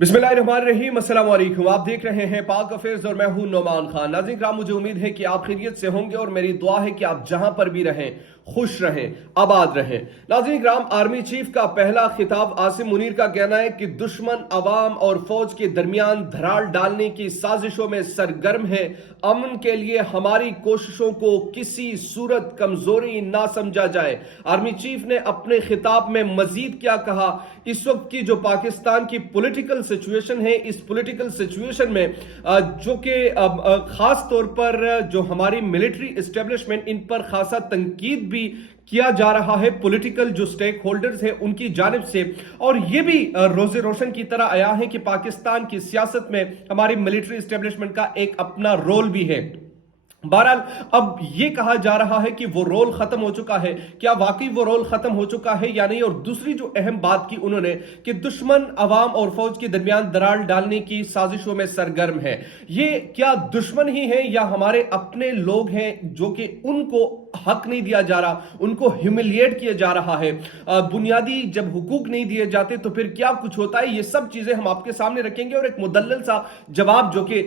बिस्मिल्लाहिर्रहमानिर्रहीम, अस्सलाम वालेकुम। आप देख रहे हैं पाक अफेयर्स और मैं हूं नौमान खान। नाज़रीन किराम, मुझे उम्मीद है कि आप खैरियत से होंगे और मेरी दुआ है कि आप जहां पर भी रहें खुश रहें, आबाद रहें। नाज़रीन किराम, आर्मी चीफ का पहला खिताब आसिम मुनीर का कहना है कि दुश्मन अवाम और फौज के दरमियान धराल डालने की साजिशों में सरगर्म है। अमन के लिए हमारी कोशिशों को किसी सूरत कमजोरी ना समझा जाए। आर्मी चीफ ने अपने खिताब में मजीद क्या कहा? इस वक्त की जो पाकिस्तान की पॉलिटिकल सिचुएशन है, इस पॉलिटिकल सिचुएशन में जो कि खास तौर पर जो हमारी मिलिट्री एस्टेब्लिशमेंट, इन पर खासा तनकीद भी किया जा रहा है पॉलिटिकल जो स्टेक होल्डर्स हैं उनकी जानिब से, और ये भी रोज़े रोशन की तरह आया है कि पाकिस्तान की सियासत में हमारी मिलिट्री एस्टेब्लिशमेंट का एक अपना रोल भी है। बहरहाल अब यह कहा जा रहा है कि वो रोल खत्म हो चुका है। क्या वाकई वो रोल खत्म हो चुका है या नहीं? और दूसरी जो अहम बात की उन्होंने कि दुश्मन अवाम और फौज के दरमियान दरार डालने की साजिशों में सरगर्म है। ये क्या दुश्मन ही है या हमारे अपने लोग हैं जो कि उनको हक नहीं दिया जा रहा, उनको ह्यूमिलिएट किया जा रहा है? बुनियादी जब हुकूक नहीं दिए जाते तो फिर क्या कुछ होता है? ये सब चीजें हम आपके सामने रखेंगे और एक मुदल्लल सा जवाब जो कि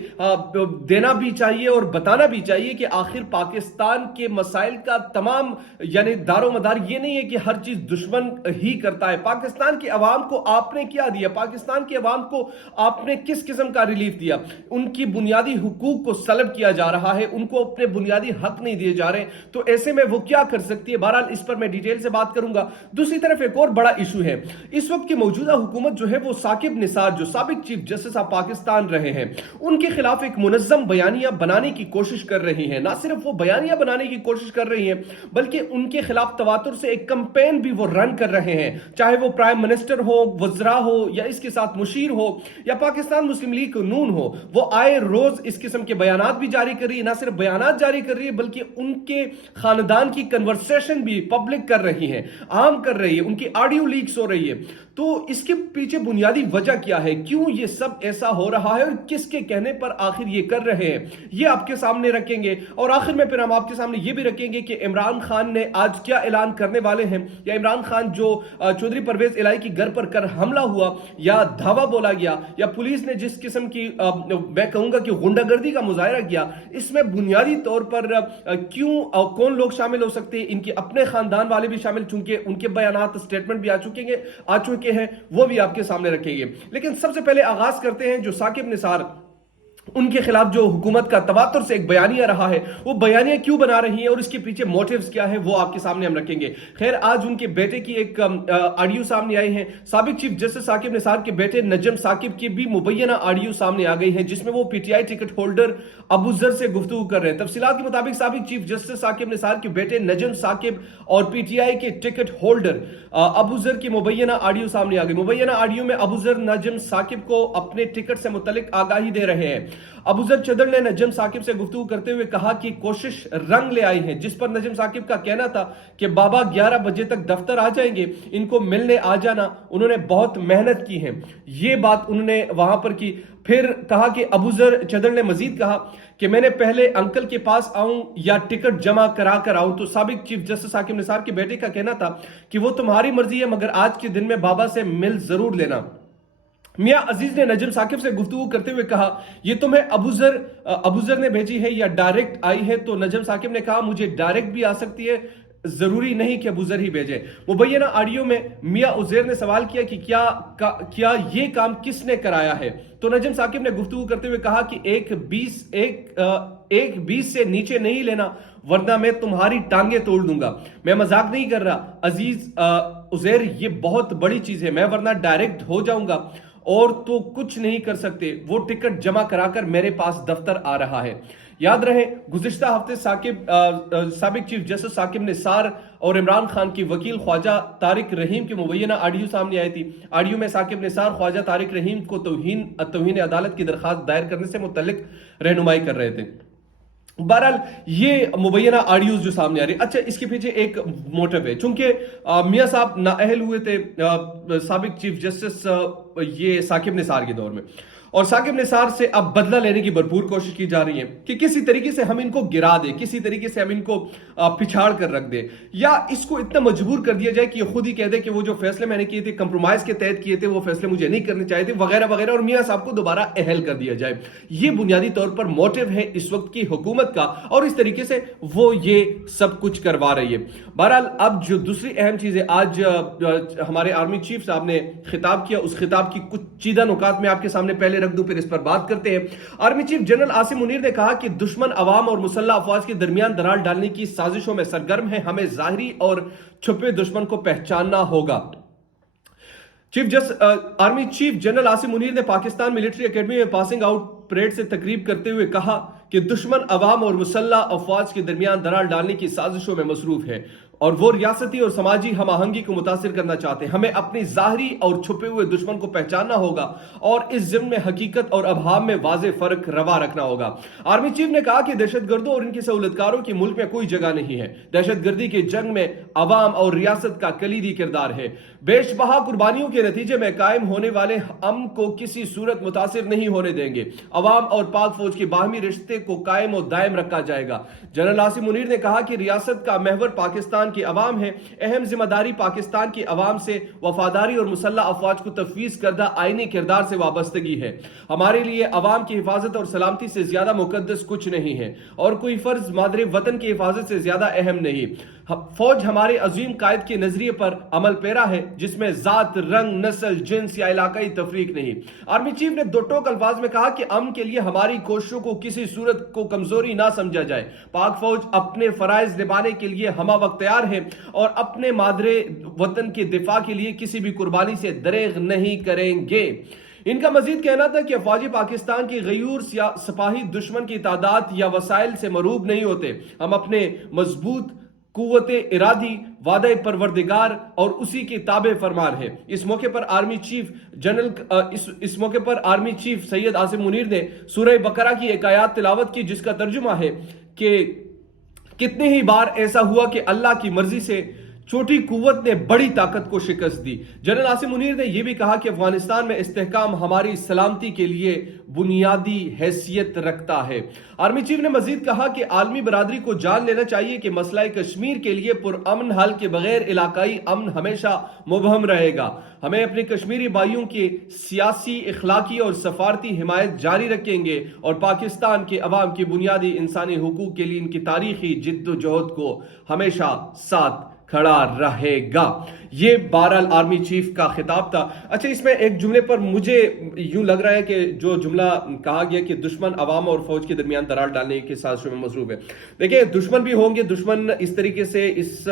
देना भी चाहिए और बताना भी चाहिए कि आखिर पाकिस्तान के मसाइल का तमाम यानी दारो मदार ये नहीं है कि हर चीज दुश्मन ही करता है। पाकिस्तान की आवाम को आपने क्या दिया? पाकिस्तान की आवाम को आपने किस किस्म का रिलीफ दिया? उनकी बुनियादी हुकूक को सलब किया जा रहा है, उनको अपने बुनियादी हक नहीं दिए जा रहे, तो ऐसे में वो क्या कर सकती है? बहरहाल इस पर मैं डिटेल से बात करूंगा। दूसरी तरफ एक और बड़ा इशू है, इस वक्त की मौजूदा हुकूमत जो है वो साकिब निसार जो साबिक चीफ जस्टिस ऑफ पाकिस्तान रहे हैं, उनके खिलाफ एक मुनज़्ज़म बयानिया बनाने की कोशिश कर रही है। ना सिर्फ वो बयानिया बनाने की कोशिश कर रही है बल्कि उनके खिलाफ तवातुर से एक कैंपेन भी वो रन कर रहे हैं, चाहे वो प्राइम मिनिस्टर हो, वज़रा हो, या इसके साथ मुशीर हो, या पाकिस्तान मुस्लिम लीग नून हो। वो आए रोज इस किस्म के बयानात भी जारी कर रही है। ना सिर्फ बयानात जारी कर रही है बल्कि उनके खानदान की कन्वर्सेशन भी पब्लिक कर रही है, आम कर रही है, उनकी ऑडियो लीक्स हो रही है। तो इसके पीछे बुनियादी वजह क्या है? क्यों ये सब ऐसा हो रहा है और किसके कहने पर आखिर ये कर रहे हैं? ये आपके सामने रखेंगे और आखिर में फिर हम आपके सामने ये भी रखेंगे कि इमरान खान ने आज क्या ऐलान करने वाले हैं, या इमरान खान जो चौधरी परवेज इलाही की घर पर कर हमला हुआ या धावा बोला गया या पुलिस ने जिस किस्म की मैं कहूंगा कि गुंडागर्दी का मुजाहरा किया, इसमें बुनियादी तौर पर क्यों कौन लोग शामिल हो सकते हैं? इनके अपने खानदान वाले भी शामिल, चूंकि उनके बयानात स्टेटमेंट भी आ चुके हैं, वो भी आपके सामने रखेंगे। लेकिन सबसे पहले आगाज करते हैं जो साकिब निसार, उनके खिलाफ जो हुकूमत का तवातुर से एक बयानिया रहा है, वो बयानिया क्यों बना रही है और इसके पीछे मोटिव्स क्या है, वो आपके सामने हम रखेंगे। खैर, आज उनके बेटे की एक ऑडियो सामने आई है। साबिक चीफ जस्टिस साकिब निसार के बेटे नजम साकिब की भी मुबैना ऑडियो सामने आ गई है, जिसमें वो पीटीआई टिकट होल्डर अबूजर से गुफ्तगू कर रहे हैं। तफसीलात के मुताबिक साबिक चीफ जस्टिस साकिब निसार के बेटे नजम साकिब और पीटीआई के टिकट होल्डर अबूजर की मुबैना ऑडियो सामने आ गई। मुबैना ऑडियो में अबूजर नजम साकिब को अपने टिकट से मुतल्लिक आगाही दे रहे हैं। अबूजर चदर ने नजम साकिब से गुफ्तगू करते हुए कहा कि कोशिश रंग ले आई है, जिस पर नजम साकिब का कहना था कि बाबा 11 बजे तक दफ्तर आ जाएंगे, इनको मिलने आ जाना, उन्होंने बहुत मेहनत की है। ये बात उन्होंने वहां पर की। फिर कहा कि अबूजर चदर ने मजीद कहा कि मैंने पहले अंकल के पास आऊं या टिकट जमा करा कर आऊं। तो साबिक चीफ जस्टिस साकिब निसार के बेटे का कहना था कि वो तुम्हारी मर्जी है, मगर आज के दिन में बाबा से मिल जरूर लेना। मियां अजीज ने नजम साकिब से गुफ्तगू करते हुए कहा, ये तुम्हें अबूजर ने भेजी है या डायरेक्ट आई है? तो नजम साकिब ने कहा, मुझे डायरेक्ट भी आ सकती है, जरूरी नहीं कि अबूजर ही भेजे। मुबैना ऑडियो में मियां उजैर ने सवाल किया कि क्या ये काम किसने कराया है? तो नजम साकिब ने गुफ्तगू करते हुए कहा कि एक 20 से नीचे नहीं लेना, वरना मैं तुम्हारी टांगे तोड़ दूंगा। मैं मजाक नहीं कर रहा अजीज उजैर, ये बहुत बड़ी चीज है, मैं वरना डायरेक्ट हो जाऊंगा और तो कुछ नहीं कर सकते। वो टिकट जमा कराकर मेरे पास दफ्तर आ रहा है। याद रहे, गुज़िश्ता हफ्ते साबिक चीफ जस्टिस साकिब निसार और इमरान खान की वकील ख्वाजा तारिक रहीम की मुबैना ऑडियो सामने आई थी। ऑडियो में साकिब निसार ख्वाजा तारिक रहीम को तौहीन अदालत की दरखास्त दायर करने से मुतल्लिक रहनुमाई कर रहे थे। बहरहाल ये मुबैना ऑडियोज जो सामने आ रही, अच्छा इसके पीछे एक मोटिव है। चूंकि मियां साहब नाअहल हुए थे साबिक चीफ जस्टिस ये साकिब निसार के दौर में, और साकिब निसार से अब बदला लेने की भरपूर कोशिश की जा रही है कि किसी तरीके से हम इनको गिरा दें, किसी तरीके से हम इनको पिछाड़ कर रख दें, या इसको इतना मजबूर कर दिया जाए कि ये खुद ही कह दे कि वो जो फैसले मैंने किए थे, कंप्रोमाइज के तहत किए थे, वो फैसले मुझे नहीं करने चाहिए थे, वगैरह वगैरह, और मियां साहब को दोबारा अहल कर दिया जाए। ये बुनियादी तौर पर मोटिव है इस वक्त की हुकूमत का, और इस तरीके से वो ये सब कुछ करवा रही है। बहरहाल अब जो दूसरी अहम चीज है, आज हमारे आर्मी चीफ साहब ने खिताब किया, उस खिताब की कुछ चीदा नुकात में आपके सामने पहले रख दूं, फिर इस पर बात करते हैं। Army chief general Asim Munir ने कहा कि दुश्मन अवाम और मुसल्लह अफवाज के दरमियान दरार डालने की साजिशों में सरगर्म है, हमें जाहिरी और छुपे दुश्मन को पहचानना होगा। Army chief general Asim Munir ने पाकिस्तान मिलिट्री एकेडमी में पासिंग आउट परेड से तकरीब करते हुए कहा कि दुश्मन अवाम और मुसल्लह अफवाज के दरमियान दरार डालने की साजिशों में मसरूफ है और वो रियासती और समाजी हम आहंगी को मुतासिर करना चाहते हैं। हमें अपनी जाहिरी और छुपे हुए दुश्मन को पहचानना होगा और इस ज़िम्न में हकीकत और अभाव में वाज़ेह फर्क रवा रखना होगा। आर्मी चीफ ने कहा कि दहशतगर्दों और इनके सहूलतकारों की मुल्क में कोई जगह नहीं है। दहशतगर्दी के जंग में अवाम और रियासत का कलीदी किरदार है। बेशबहा कुर्बानियों के नतीजे में कायम होने वाले अमन को किसी सूरत मुतासिर नहीं होने देंगे। अवाम और पाक फौज के बाहमी रिश्ते को कायम और दायम रखा जाएगा। जनरल आसिम मुनीर ने कहा कि रियासत का महवर पाकिस्तान की अवाम है। अहम जिम्मेदारी पाकिस्तान की अवाम से वफादारी और मुसल्लह अफवाज को तफवीज करदा आईनी किरदार से वाबस्तगी है। हमारे लिए अवाम की हिफाजत और सलामती से ज्यादा मुकद्दस कुछ नहीं है और कोई फर्ज मादरे वतन की हिफाजत से ज्यादा अहम नहीं। फौज हमारे अजीम कायद के नजरिए पर अमल पेरा है जिसमें जात, रंग, नस्ल, जिन्स या इलाकाई तफरीक नहीं। आर्मी चीफ ने दो टोक अल्फाज में कहा कि अमन के लिए हमारी कोशिशों को किसी सूरत को कमजोरी ना समझा जाए। पाक फौज अपने फराइज निभाने के लिए हमा वक्त तैयार है और अपने मादरे वतन के दिफा के लिए किसी भी कुर्बानी से दरेग नहीं करेंगे। इनका मजीद कहना था कि अफवाजी पाकिस्तान की गयूर सिपाही दुश्मन की तादाद या वसाइल से मरूब नहीं होते। हम अपने मजबूत कुव्वते इरादी, वादे परवरदिगार और उसी के ताबे फरमान है। इस मौके पर आर्मी चीफ सैयद आसिम मुनीर ने सूरह बकरा की एक आयत तिलावत की जिसका तर्जुमा है कि कितनी ही बार ऐसा हुआ कि अल्लाह की मर्जी से छोटी कुव्वत ने बड़ी ताकत को शिकस्त दी। जनरल आसिम मुनीर ने यह भी कहा कि अफगानिस्तान में इस्तेहकाम हमारी सलामती के लिए बुनियादी हैसियत रखता है। आर्मी चीफ ने मजीद कहा कि आलमी बरादरी को जान लेना चाहिए कि मसला कश्मीर के लिए पुरअमन हल के बगैर इलाकाई अमन हमेशा मुबहम रहेगा। हमें अपने कश्मीरी भाइयों की सियासी, इखलाकी और सफारती हिमायत जारी रखेंगे और पाकिस्तान के अवाम की बुनियादी इंसानी हुकूक के लिए इनकी तारीखी जिद्दोजहद को हमेशा साथ खड़ा रहेगा। ये बहरहाल आर्मी चीफ का खिताब था। अच्छा, इसमें एक जुमले पर मुझे यूं लग रहा है कि जो जुमला कहा गया कि दुश्मन अवाम और फौज के दरमियान दरार डालने के साजिशों में मसरूफ है। देखिए, दुश्मन भी होंगे, दुश्मन इस तरीके से इस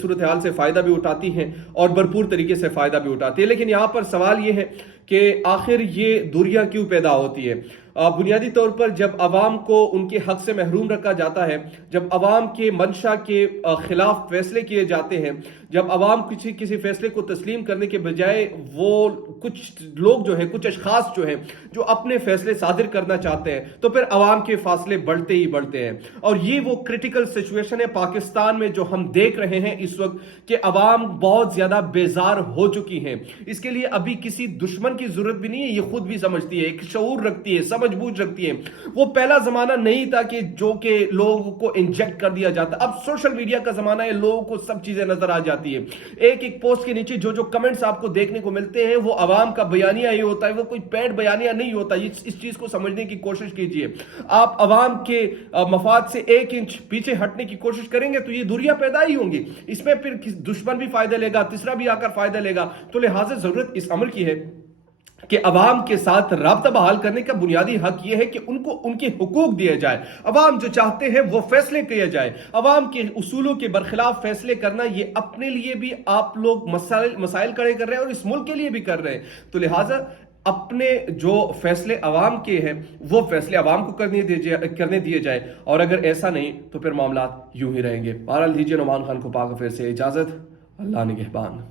सूरत हाल से फायदा भी उठाती हैं और भरपूर तरीके से फायदा भी उठाती है। लेकिन यहाँ पर सवाल ये है कि आखिर ये दूरियां क्यों पैदा होती है? बुनियादी तौर पर जब अवाम को उनके हक से महरूम रखा जाता है, जब अवाम के मंशा के खिलाफ फैसले किए जाते हैं, जब अवाम किसी फैसले को तस्लीम करने के बजाय वो कुछ लोग जो है, कुछ अशखास जो है जो अपने फैसले सादिर करना चाहते हैं, तो फिर अवाम के फासले बढ़ते ही बढ़ते हैं। और ये वो क्रिटिकल सिचुएशन है पाकिस्तान में जो हम देख रहे हैं इस वक्त कि अवाम बहुत ज्यादा बेजार हो चुकी है। इसके लिए अभी किसी दुश्मन की जरूरत भी नहीं है, ये खुद भी समझती है, एक शऊर रखती है, समझबूझ रखती है। वो पहला जमाना नहीं था कि जो कि लोगों को इंजेक्ट कर दिया जाता। अब सोशल मीडिया का जमाना है, लोगों को सब चीजें नजर आ जाती है। एक एक पोस्ट के नीचे जो कमेंट्स आपको देखने को मिलते हैं वो अवाम का बयानिया ही होता है, वो कोई पेड बयानिया नहीं होता। इस चीज को समझने की कोशिश कीजिए। आप अवाम के मफाद से एक इंच पीछे हटने की कोशिश करेंगे तो ये दूरियां पैदा ही होंगी। इसमें फिर दुश्मन भी फायदा लेगा, तीसरा भी आकर फायदा लेगा। तो लिहाजा जरूरत इस अमल की है कि अवाम के साथ राब्ता बहाल करने का बुनियादी हक यह है कि उनको उनके हुकूक दिए जाए। अवाम जो चाहते हैं वो फैसले किए जाए। अवाम के उसूलों के बरखिलाफ फैसले करना ये अपने लिए भी आप लोग मसाइल खड़े कर रहे हैं और इस मुल्क के लिए भी कर रहे हैं। तो लिहाजा अपने जो फैसले अवाम के हैं वो फैसले अवाम को करने दिए जाए, और अगर ऐसा नहीं तो फिर मामला यूं ही रहेंगे। बहरहाल दीजिए नुमान खान को पाक अफेयर से इजाजत। अल्लाह निगहबान।